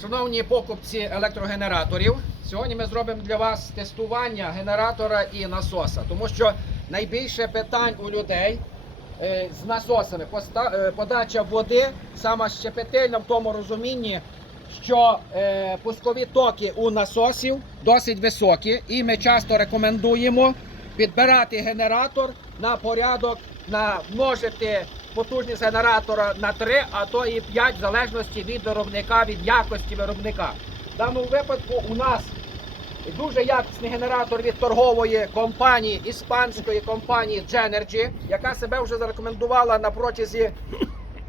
Шановні покупці електрогенераторів, сьогодні ми зробимо для вас тестування генератора і насоса, тому що найбільше питань у людей е, з насосами. Е, подача води сама щепетильна в тому розумінні, що е, пускові токи у насосів досить високі, і ми часто рекомендуємо підбирати генератор на порядок, на множити потужність генератора на 3, а то і 5, в залежності від виробника, від якості виробника. В даному випадку у нас дуже якісний генератор від торгової компанії, іспанської компанії Genergy, яка себе вже зарекомендувала на протязі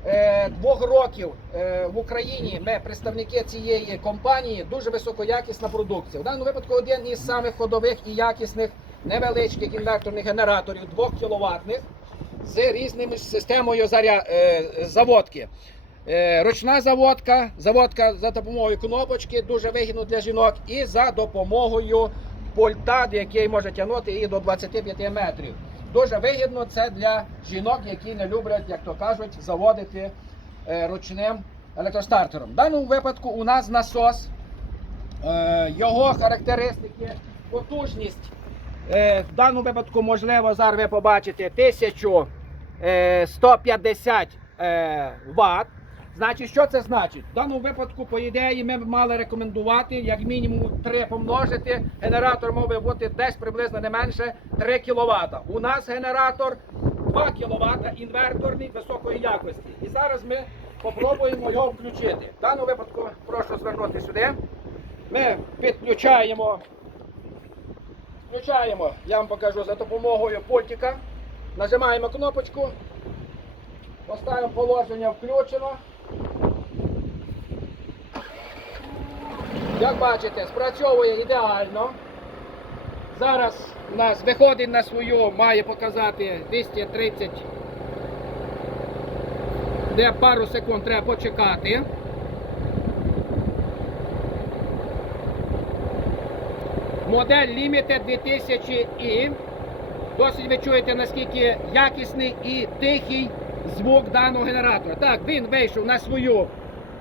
е, двох років е, в Україні. Ми представники цієї компанії дуже високоякісна продукція. В даному випадку один із самих ходових і якісних невеличких інверторних генераторів 2 кВт з різними системою заря... е, заводки. Е, Ручна заводка, заводка за допомогою кнопочки, дуже вигідно для жінок, і за допомогою пульта, який може тягнути і до 25 метрів. Дуже вигідно це для жінок, які не люблять, як то кажуть, заводити е, ручним електростартером. В даному випадку у нас насос, його характеристики, потужність. Е, в даному випадку, можливо, зараз ви побачите 1150 е, Вт. Значить, що це значить? В даному випадку, по ідеї, ми б мали рекомендувати як мінімум 3 помножити. Генератор мав бути десь приблизно не менше 3 кВт. У нас генератор 2 кВт, інверторний високої якості. І зараз ми спробуємо його включити. В даному випадку прошу звернути сюди. Ми підключаємо Включаємо, я вам покажу за допомогою пультика. Нажимаємо кнопочку. Поставимо положення включено. Як бачите, спрацьовує ідеально. Зараз у нас виходить на свою, має показати 230. Де пару секунд треба почекати. Модель Limited 2000 і досить ви чуєте наскільки якісний і тихий звук даного генератора. Так, він вийшов на свою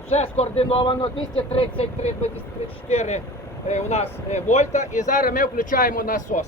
все скоординовано 233 234 е, у нас е, вольта. І зараз ми включаємо насос.